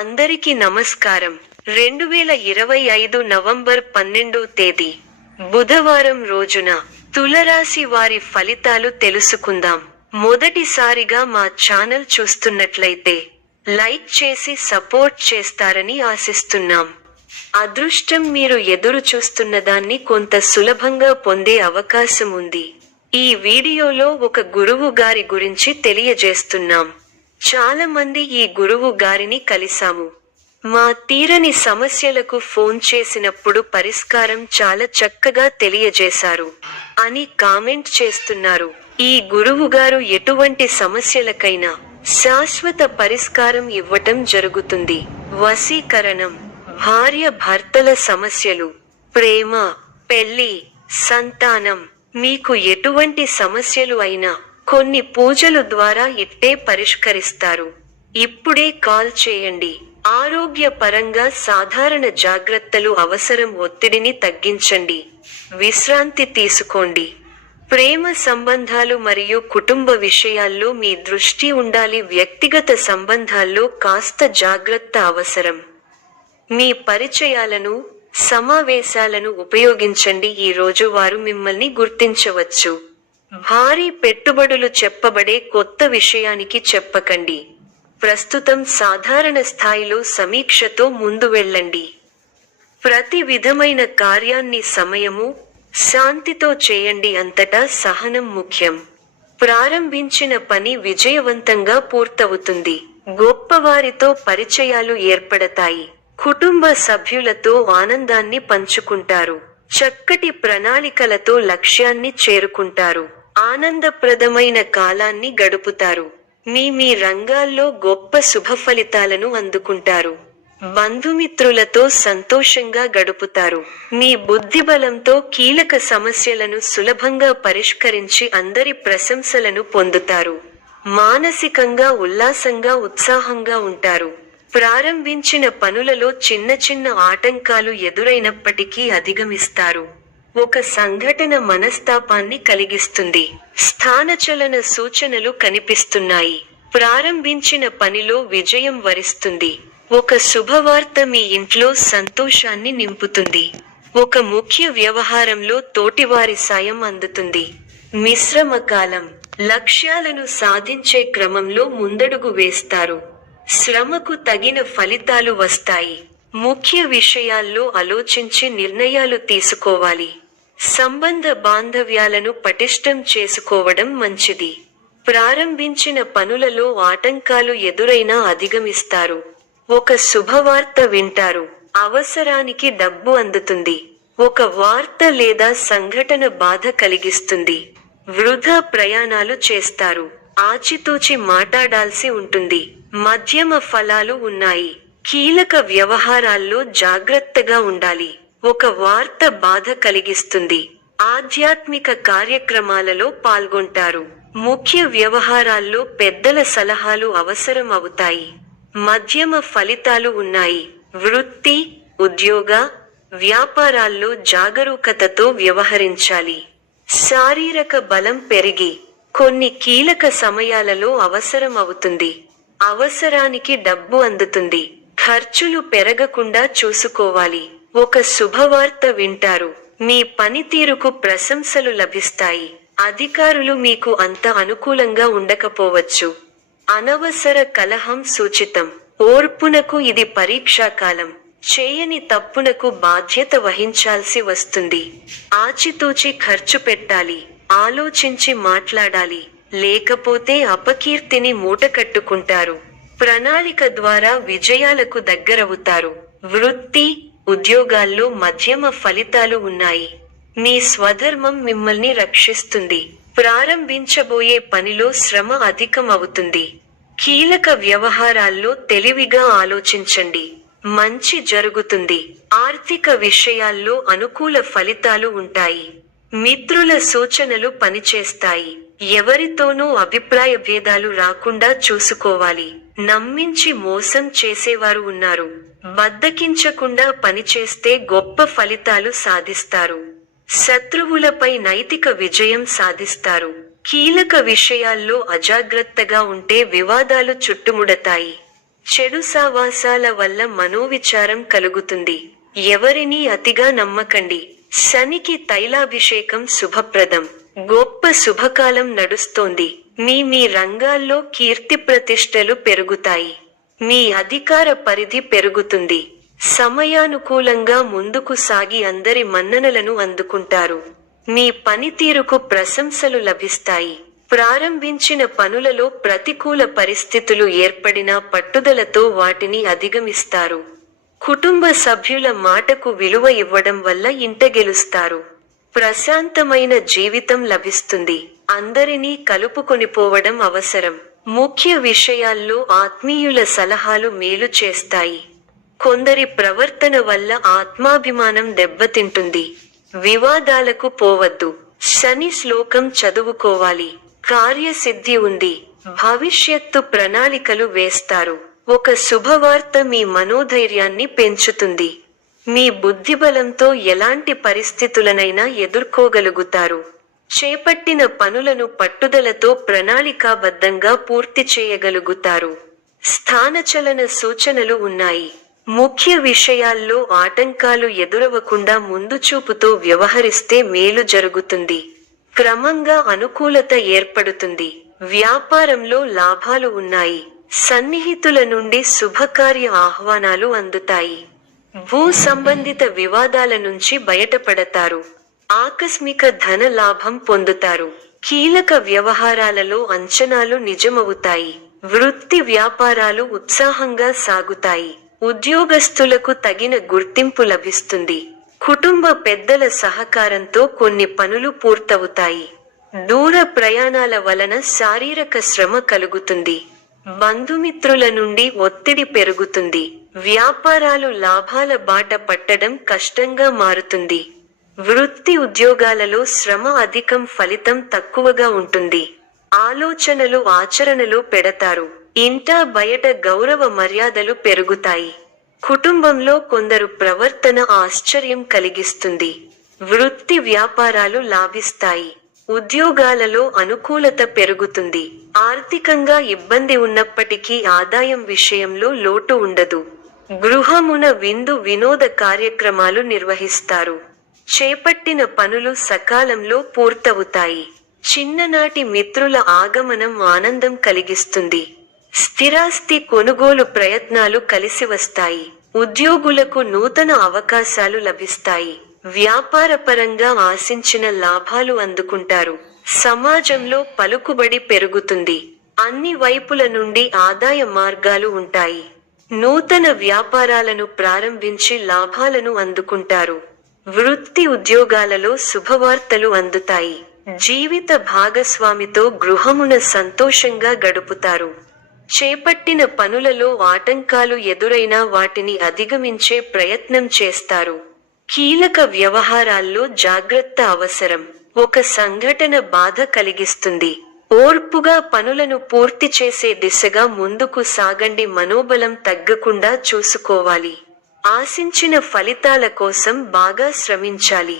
అందరికీ నమస్కారం. 2025 నవంబర్ 12వ తేదీ బుధవారం రోజున తులరాశి వారి ఫలితాలు తెలుసుకుందాం. మొదటిసారిగా మా ఛానల్ చూస్తున్నట్లయితే లైక్ చేసి సపోర్ట్ చేస్తారని ఆశిస్తున్నాం. అదృష్టం మీరు ఎదురు చూస్తున్నదాన్ని కొంత సులభంగా పొందే అవకాశం ఉంది. ఈ వీడియోలో ఒక గురువు గారి గురించి తెలియజేస్తున్నాం. చాలా మంది ఈ గురువు గారిని కలిసాము. మా తీరని సమస్యలకు ఫోన్ చేసినప్పుడు పరిష్కారం చాలా చక్కగా తెలియజేశారు అని కామెంట్ చేస్తున్నారు. ఈ గురువు గారు ఎటువంటి సమస్యలకైనా శాశ్వత పరిష్కారం ఇవ్వటం జరుగుతుంది. వశీకరణం, భార్య భర్తల సమస్యలు, ప్రేమ, పెళ్లి, సంతానం, మీకు ఎటువంటి సమస్యలు అయినా కొన్ని పూజలు ద్వారా ఇట్టే పరిష్కరిస్తారు. ఇప్పుడే కాల్ చేయండి. ఆరోగ్య పరంగా సాధారణ జాగ్రత్తలు అవసరం. ఒత్తిడిని తగ్గించండి. విశ్రాంతి తీసుకోండి. ప్రేమ సంబంధాలు మరియు కుటుంబ విషయాల్లో మీ దృష్టి ఉండాలి. వ్యక్తిగత సంబంధాల్లో కాస్త జాగ్రత్త అవసరం. మీ పరిచయాలను, సమావేశాలను ఉపయోగించండి. ఈ రోజు వారు మిమ్మల్ని గుర్తించవచ్చు. భారీ పెట్టుబడులు చెప్పబడే కొత్త విషయానికి చెప్పకండి. ప్రస్తుతం సాధారణ స్థాయిలో సమీక్షతో ముందు వెళ్ళండి. ప్రతి విధమైన కార్యాన్ని సమయము, శాంతితో చేయండి. అంతటా సహనం ముఖ్యం. ప్రారంభించిన పని విజయవంతంగా పూర్తవుతుంది. గొప్పవారితో పరిచయాలు ఏర్పడతాయి. కుటుంబ సభ్యులతో ఆనందాన్ని పంచుకుంటారు. చక్కటి ప్రణాళికలతో లక్ష్యాన్ని చేరుకుంటారు. ఆనందప్రదమైన కాలాన్ని గడుపుతారు. మీ రంగాల్లో గొప్ప శుభ ఫలితాలను అందుకుంటారు. బంధుమిత్రులతో సంతోషంగా గడుపుతారు. మీ బుద్ధిబలంతో కీలక సమస్యలను సులభంగా పరిష్కరించి అందరి ప్రశంసలను పొందుతారు. మానసికంగా ఉల్లాసంగా ఉత్సాహంగా ఉంటారు. ప్రారంభించిన పనులలో చిన్న చిన్న ఆటంకాలు ఎదురైనప్పటికీ అధిగమిస్తారు. ఒక సంఘటన మనస్తాపాన్ని కలిగిస్తుంది. స్థానచలన సూచనలు కనిపిస్తున్నాయి. ప్రారంభించిన పనిలో విజయం వరిస్తుంది. ఒక శుభవార్త మీ ఇంట్లో సంతోషాన్ని నింపుతుంది. ఒక ముఖ్య వ్యవహారంలో తోటివారి సాయం అందుతుంది. మిశ్రమ కాలం. లక్ష్యాలను సాధించే క్రమంలో ముందడుగు వేస్తారు. శ్రమకు తగిన ఫలితాలు వస్తాయి. ముఖ్య విషయాల్లో ఆలోచించి నిర్ణయాలు తీసుకోవాలి. సంబంధ బాంధవ్యాలను పటిష్టం చేసుకోవడం మంచిది. ప్రారంభించిన పనులలో ఆటంకాలు ఎదురైనా అధిగమిస్తారు. ఒక శుభవార్త వింటారు. అవసరానికి డబ్బు అందుతుంది. ఒక వార్త లేదా సంఘటన బాధ కలిగిస్తుంది. వృధా ప్రయాణాలు చేస్తారు. ఆచితూచి మాట్లాడాల్సి ఉంటుంది. మధ్యమ ఫలాలు ఉన్నాయి. కీలక వ్యవహారాల్లో జాగ్రత్తగా ఉండాలి. ఒక వార్త బాధ కలిగిస్తుంది. ఆధ్యాత్మిక కార్యక్రమాలలో పాల్గొంటారు. ముఖ్య వ్యవహారాల్లో పెద్దల సలహాలు అవసరం అవుతాయి. మధ్యమ ఫలితాలు ఉన్నాయి. వృత్తి, ఉద్యోగ, వ్యాపారాల్లో జాగరూకతతో వ్యవహరించాలి. శారీరక బలం పెరిగి కొన్ని కీలక సమయాలలో అవసరం అవుతుంది. అవసరానికి డబ్బు అందుతుంది. ఖర్చులు పెరగకుండా చూసుకోవాలి. ఒక శుభవార్త వింటారు. మీ పనితీరుకు ప్రశంసలు లభిస్తాయి. అధికారులు మీకు అంత అనుకూలంగా ఉండకపోవచ్చు. అనవసర కలహం సూచితం. ఓర్పునకు ఇది పరీక్షాకాలం. చేయని తప్పునకు బాధ్యత వహించాల్సి వస్తుంది. ఆచితూచి ఖర్చు పెట్టాలి. ఆలోచించి మాట్లాడాలి. లేకపోతే అపకీర్తిని మూటకట్టుకుంటారు. ప్రణాళిక ద్వారా విజయాలకు దగ్గరవుతారు. వృత్తి, ఉద్యోగాల్లో మధ్యమ ఫలితాలు ఉన్నాయి. మీ స్వధర్మం మిమ్మల్ని రక్షిస్తుంది. ప్రారంభించబోయే పనిలో శ్రమ అధికం అవుతుంది. కీలక వ్యవహారాల్లో తెలివిగా ఆలోచించండి. మంచి జరుగుతుంది. ఆర్థిక విషయాల్లో అనుకూల ఫలితాలు ఉంటాయి. మిత్రుల సూచనలు పనిచేస్తాయి. ఎవరితోనూ అభిప్రాయ భేదాలు రాకుండా చూసుకోవాలి. నమ్మించి మోసం చేసేవారు ఉన్నారు. బద్దకించకుండా పనిచేస్తే గొప్ప ఫలితాలు సాధిస్తారు. శత్రువులపై నైతిక విజయం సాధిస్తారు. కీలక విషయాల్లో అజాగ్రత్తగా ఉంటే వివాదాలు చుట్టుముడతాయి. చెడు సావాసాల వల్ల మనోవిచారం కలుగుతుంది. ఎవరినీ అతిగా నమ్మకండి. శనికి తైలాభిషేకం శుభప్రదం. గొప్ప శుభకాలం నడుస్తోంది. మీ రంగాల్లో కీర్తి ప్రతిష్టలు పెరుగుతాయి. మీ అధికార పరిధి పెరుగుతుంది. సమయానుకూలంగా ముందుకు సాగి అందరి మన్ననలను అందుకుంటారు. మీ పనితీరుకు ప్రశంసలు లభిస్తాయి. ప్రారంభించిన పనులలో ప్రతికూల పరిస్థితులు ఏర్పడినా పట్టుదలతో వాటిని అధిగమిస్తారు. కుటుంబ సభ్యుల మాటకు విలువ ఇవ్వడం వల్ల ఇంట గెలుస్తారు. ప్రశాంతమైన జీవితం లభిస్తుంది. అందరినీ కలుపుకొనిపోవడం అవసరం. ముఖ్య విషయాల్లో ఆత్మీయుల సలహాలు మేలు చేస్తాయి. కొందరి ప్రవర్తన వల్ల ఆత్మాభిమానం దెబ్బతింటుంది. వివాదాలకు పోవద్దు. శని శ్లోకం చదువుకోవాలి. కార్యసిద్ధి ఉంది. భవిష్యత్తు ప్రణాళికలు వేస్తారు. ఒక శుభవార్త మీ మనోధైర్యాన్ని పెంచుతుంది. మీ బుద్ధిబలంతో ఎలాంటి పరిస్థితులనైనా ఎదుర్కోగలుగుతారు. చేపట్టిన పనులను పట్టుదలతో ప్రణాళికాబద్ధంగా పూర్తి చేయగలుగుతారు. స్థానచలన సూచనలు ఉన్నాయి. ముఖ్య విషయాల్లో ఆటంకాలు ఎదురవకుండా ముందుచూపుతో వ్యవహరిస్తే మేలు జరుగుతుంది. క్రమంగా అనుకూలత ఏర్పడుతుంది. వ్యాపారంలో లాభాలు ఉన్నాయి. సన్నిహితుల నుండి శుభకార్య ఆహ్వానాలు అందుతాయి. భూ సంబంధిత వివాదాల నుంచి బయటపడతారు. ఆకస్మిక ధన లాభం పొందుతారు. కీలక వ్యవహారాలలో అంచనాలు నిజమవుతాయి. వృత్తి వ్యాపారాలు ఉత్సాహంగా సాగుతాయి. ఉద్యోగస్తులకు తగిన గుర్తింపు లభిస్తుంది. కుటుంబ పెద్దల సహకారంతో కొన్ని పనులు పూర్తవుతాయి. దూర ప్రయాణాల వలన శారీరక శ్రమ కలుగుతుంది. బంధుమిత్రుల నుండి ఒత్తిడి పెరుగుతుంది. వ్యాపారాలు లాభాల బాట పట్టడం కష్టంగా మారుతుంది. వృత్తి ఉద్యోగాలలో శ్రమ అధికం, ఫలితం తక్కువగా ఉంటుంది. ఆలోచనలు ఆచరణలో పెడతారు. ఇంటా బయట గౌరవ మర్యాదలు పెరుగుతాయి. కుటుంబంలో కొందరు ప్రవర్తన ఆశ్చర్యం కలిగిస్తుంది. వృత్తి వ్యాపారాలు లాభిస్తాయి. ఉద్యోగాలలో అనుకూలత పెరుగుతుంది. ఆర్థికంగా ఇబ్బంది ఉన్నప్పటికీ ఆదాయం విషయంలో లోటు ఉండదు. గృహమున విందు వినోద కార్యక్రమాలు నిర్వహిస్తారు. చేపట్టిన పనులు సకాలంలో పూర్తవుతాయి. చిన్ననాటి మిత్రుల ఆగమనం ఆనందం కలిగిస్తుంది. స్థిరాస్తి కొనుగోలు ప్రయత్నాలు కలిసి వస్తాయి. ఉద్యోగులకు నూతన అవకాశాలు లభిస్తాయి. వ్యాపారపరంగా ఆశించిన లాభాలు అందుకుంటారు. సమాజంలో పలుకుబడి పెరుగుతుంది. అన్ని వైపుల నుండి ఆదాయ మార్గాలు ఉంటాయి. నూతన వ్యాపారాలను ప్రారంభించి లాభాలను అందుకుంటారు. వృత్తి ఉద్యోగాలలో శుభవార్తలు అందుతాయి. జీవిత భాగస్వామితో గృహమున సంతోషంగా గడుపుతారు. చేపట్టిన పనులలో ఆటంకాలు ఎదురైనా వాటిని అధిగమించే ప్రయత్నం చేస్తారు. కీలక వ్యవహారాల్లో జాగ్రత్త అవసరం. ఒక సంఘటన బాధ కలిగిస్తుంది. ఓర్పుగా పనులను పూర్తి చేసే దిశగా ముందుకు సాగండి. మనోబలం తగ్గకుండా చూసుకోవాలి. ఆశించిన ఫలితాల కోసం బాగా శ్రమించాలి.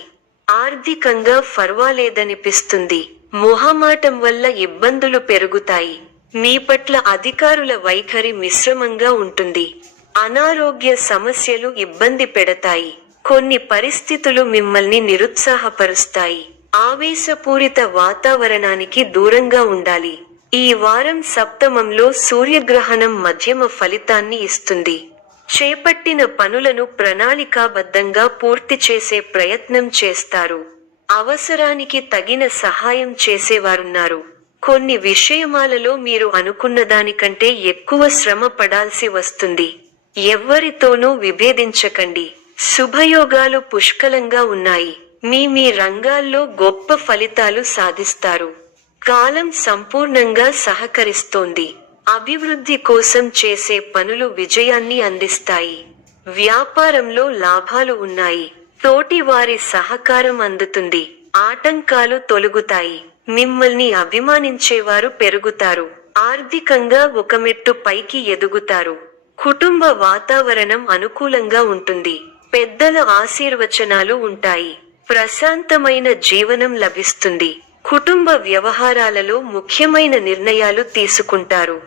ఆర్థికంగా ఫర్వాలేదనిపిస్తుంది. మొహమాటం వల్ల ఇబ్బందులు పెరుగుతాయి. మీ పట్ల అధికారుల వైఖరి మిశ్రమంగా ఉంటుంది. అనారోగ్య సమస్యలు ఇబ్బంది పెడతాయి. కొన్ని పరిస్థితులు మిమ్మల్ని నిరుత్సాహపరుస్తాయి. ఆవేశపూరిత వాతావరణానికి దూరంగా ఉండాలి. ఈ వారం సప్తమంలో సూర్యగ్రహణం మధ్యమ ఫలితాన్ని ఇస్తుంది. చేపట్టిన పనులను ప్రణాళికాబద్ధంగా పూర్తి చేసే ప్రయత్నం చేస్తారు. అవసరానికి తగిన సహాయం చేసేవారున్నారు. కొన్ని విషయమాలలో మీరు అనుకున్నదానికంటే ఎక్కువ శ్రమ పడాల్సి వస్తుంది. ఎవ్వరితోనూ విభేదించకండి. శుభయోగాలు పుష్కలంగా ఉన్నాయి. మీ రంగాల్లో గొప్ప ఫలితాలు సాధిస్తారు. కాలం సంపూర్ణంగా సహకరిస్తోంది. అభివృద్ధి కోసం చేసే పనులు విజయాన్ని అందిస్తాయి. వ్యాపారంలో లాభాలు ఉన్నాయి. తోటి వారి సహకారం అందుతుంది. ఆటంకాలు తొలగుతాయి. మిమ్మల్ని అభిమానించేవారు పెరుగుతారు. ఆర్థికంగా ఒక మెట్టు పైకి ఎదుగుతారు. కుటుంబ వాతావరణం అనుకూలంగా ఉంటుంది. పెద్దల ఆశీర్వచనాలు ఉంటాయి. ప్రశాంతమైన జీవనం లభిస్తుంది. కుటుంబ వ్యవహారాలలో ముఖ్యమైన నిర్ణయాలు తీసుకుంటారు.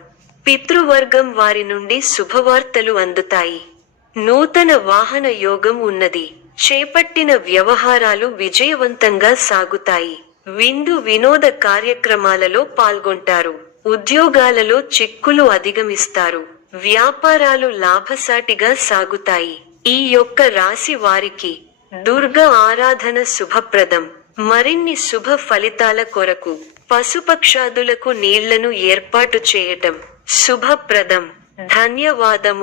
పితృవర్గం వారి నుండి శుభవార్తలు అందుతాయి. నూతన వాహన యోగం ఉన్నది. చేపట్టిన వ్యవహారాలు విజయవంతంగా సాగుతాయి. విందు వినోద కార్యక్రమాలలో పాల్గొంటారు. ఉద్యోగాలలో చిక్కులు అధిగమిస్తారు. వ్యాపారాలు లాభసాటిగా సాగుతాయి. ఈ యొక్క రాశి వారికి దుర్గా ఆరాధన శుభప్రదం. మరిన్ని శుభ ఫలితాల కొరకు పశుపక్షాదులకు నీళ్లను ఏర్పాటు చేయటం శుభప్రదం. ధన్యవాదములు.